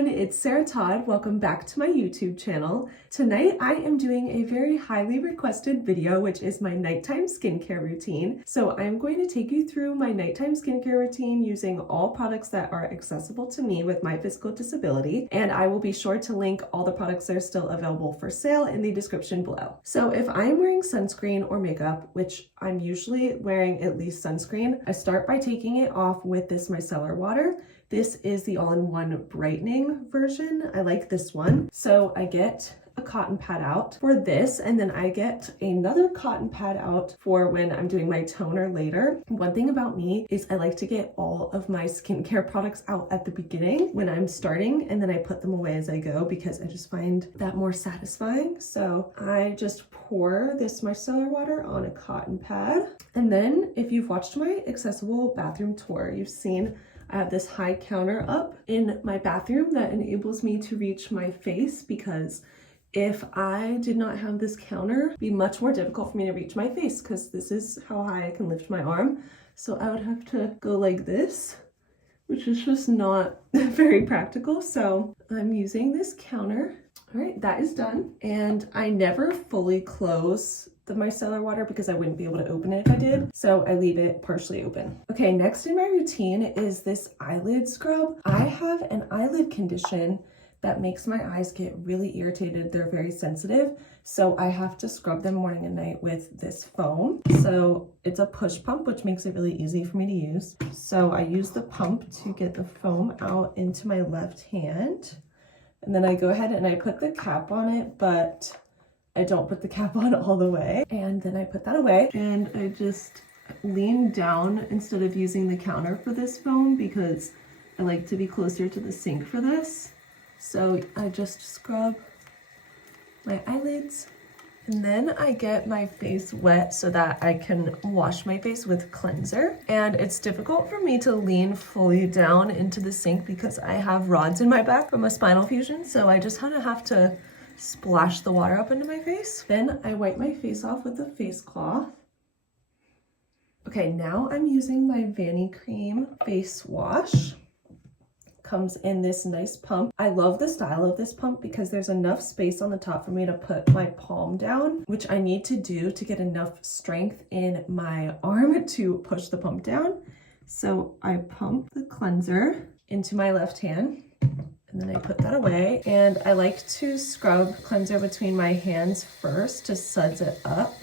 everyone, it's Sarah Todd. Welcome back to my YouTube channel. Tonight I am doing a very highly requested video, which is my nighttime skincare routine. So I'm going to take you through my nighttime skincare routine using all products that are accessible to me with my physical disability, and I will be sure to link all the products that are still available for sale in the description below. So if I'm wearing sunscreen or makeup, which I'm usually wearing at least sunscreen, I start by taking it off with this micellar water. This is the all-in-one brightening version. I like this one. So I get a cotton pad out for this, and then I get another cotton pad out for when I'm doing my toner later. One thing about me is I like to get all of my skincare products out at the beginning when I'm starting, and then I put them away as I go because I just find that more satisfying. So I just pour this micellar water on a cotton pad. And then if you've watched my accessible bathroom tour, you've seen I have this high counter up in my bathroom that enables me to reach my face, because if I did not have this counter, it'd be much more difficult for me to reach my face because this is how high I can lift my arm. So I would have to go like this, which is just not very practical. So I'm using this counter. All right, that is done. And I never fully close the micellar water because I wouldn't be able to open it if I did. So I leave it partially open. Okay, next in my routine is this eyelid scrub. I have an eyelid condition that makes my eyes get really irritated. They're very sensitive. So I have to scrub them morning and night with this foam. So it's a push pump, which makes it really easy for me to use. So I use the pump to get the foam out into my left hand. And then I go ahead and I put the cap on it, but I don't put the cap on all the way. And then I put that away and I just lean down instead of using the counter for this foam because I like to be closer to the sink for this. So I just scrub my eyelids, and then I get my face wet so that I can wash my face with cleanser. And it's difficult for me to lean fully down into the sink because I have rods in my back from a spinal fusion. So I just kind of have to splash the water up into my face. Then I wipe my face off with a face cloth. Okay, now I'm using my Vanny Cream face wash. Comes in this nice pump. I love the style of this pump because there's enough space on the top for me to put my palm down, which I need to do to get enough strength in my arm to push the pump down. So I pump the cleanser into my left hand, and then I put that away. And I like to scrub cleanser between my hands first to suds it up,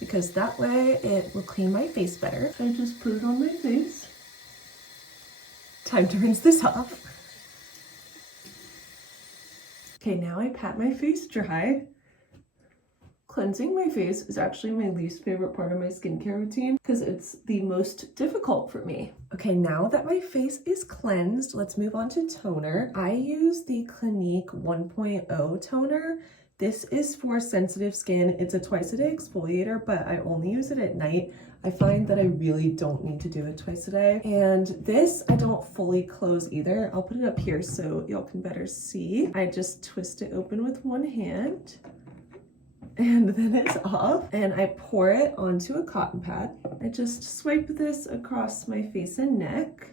because that way it will clean my face better. So I just put it on my face. Time to rinse this off. Okay, now I pat my face dry. Cleansing my face is actually my least favorite part of my skincare routine because it's the most difficult for me. Okay, now that my face is cleansed, let's move on to toner. I use the Clinique 1.0 toner. This is for sensitive skin. It's a twice-a-day exfoliator, but I only use it at night. I find that I really don't need to do it twice a day. And this, I don't fully close either. I'll put it up here so y'all can better see. I just twist it open with one hand, and then it's off. And I pour it onto a cotton pad. I just swipe this across my face and neck,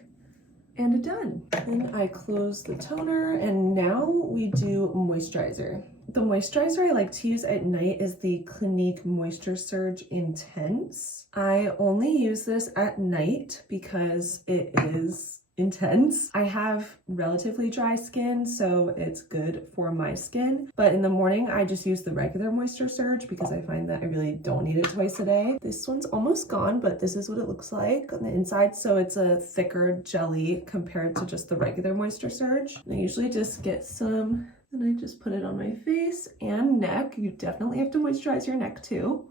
and done. Then I close the toner, and now we do moisturizer. The moisturizer I like to use at night is the Clinique Moisture Surge Intense. I only use this at night because it is intense. I have relatively dry skin, so it's good for my skin. But in the morning, I just use the regular Moisture Surge because I find that I really don't need it twice a day. This one's almost gone, but this is what it looks like on the inside. So it's a thicker jelly compared to just the regular Moisture Surge. I usually just get some, and I just put it on my face and neck. You definitely have to moisturize your neck too.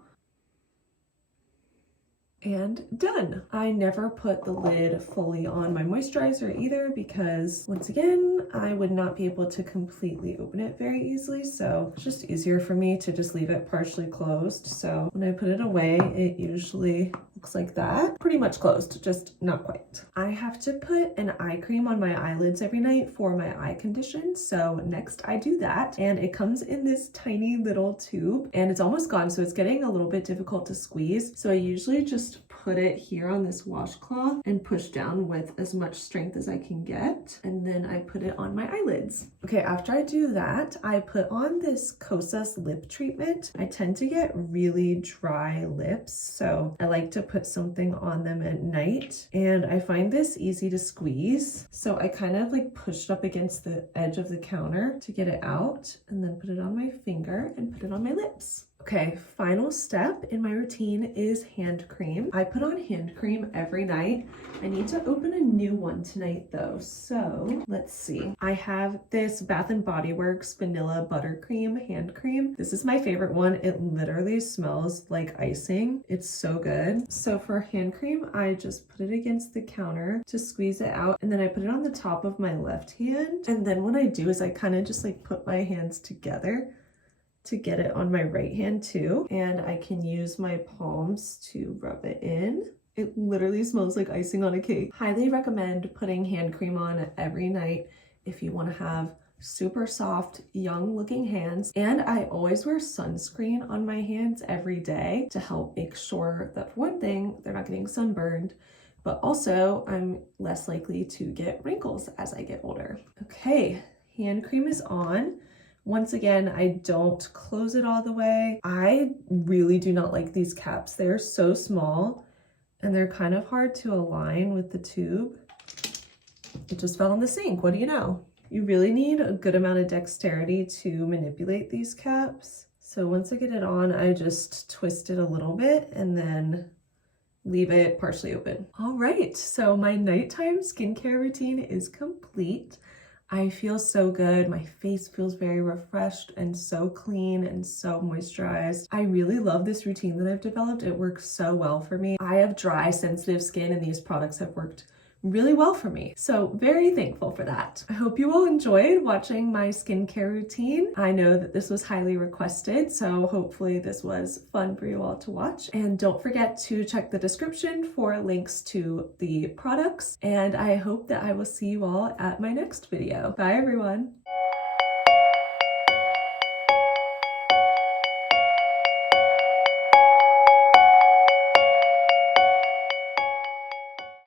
And done. I never put the lid fully on my moisturizer either because, once again, I would not be able to completely open it very easily. So it's just easier for me to just leave it partially closed. So when I put it away, it usually looks like that. Pretty much closed, just not quite. I have to put an eye cream on my eyelids every night for my eye condition. So next I do that, and it comes in this tiny little tube, and it's almost gone. So it's getting a little bit difficult to squeeze. So I usually just put it here on this washcloth and push down with as much strength as I can get. And then I put it on my eyelids. Okay, after I do that, I put on this Kosas lip treatment. I tend to get really dry lips, so I like to put something on them at night. And I find this easy to squeeze. So I kind of like pushed up against the edge of the counter to get it out, and then put it on my finger and put it on my lips. Okay, final step in my routine is hand cream. I put on hand cream every night. I need to open a new one tonight though, so let's see. I have this Bath & Body Works Vanilla Buttercream hand cream. This is my favorite one. It literally smells like icing. It's so good. So for hand cream, I just put it against the counter to squeeze it out, and then I put it on the top of my left hand. And then what I do is I kind of just like put my hands together to get it on my right hand too. And I can use my palms to rub it in. It literally smells like icing on a cake. Highly recommend putting hand cream on every night if you want to have super soft, young looking hands. And I always wear sunscreen on my hands every day to help make sure that, for one thing, they're not getting sunburned, but also I'm less likely to get wrinkles as I get older. Okay, hand cream is on. Once again, I don't close it all the way. I really do not like these caps. They're so small and they're kind of hard to align with the tube. It just fell in the sink. What do you know? You really need a good amount of dexterity to manipulate these caps. So once I get it on, I just twist it a little bit and then leave it partially open. All right, so my nighttime skincare routine is complete. I feel so good. My face feels very refreshed and so clean and so moisturized. I really love this routine that I've developed. It works so well for me. I have dry, sensitive skin, and these products have worked really well for me. So very thankful for that. I hope you all enjoyed watching my skincare routine. I know that this was highly requested, so hopefully this was fun for you all to watch. And don't forget to check the description for links to the products. And I hope that I will see you all at my next video. Bye everyone.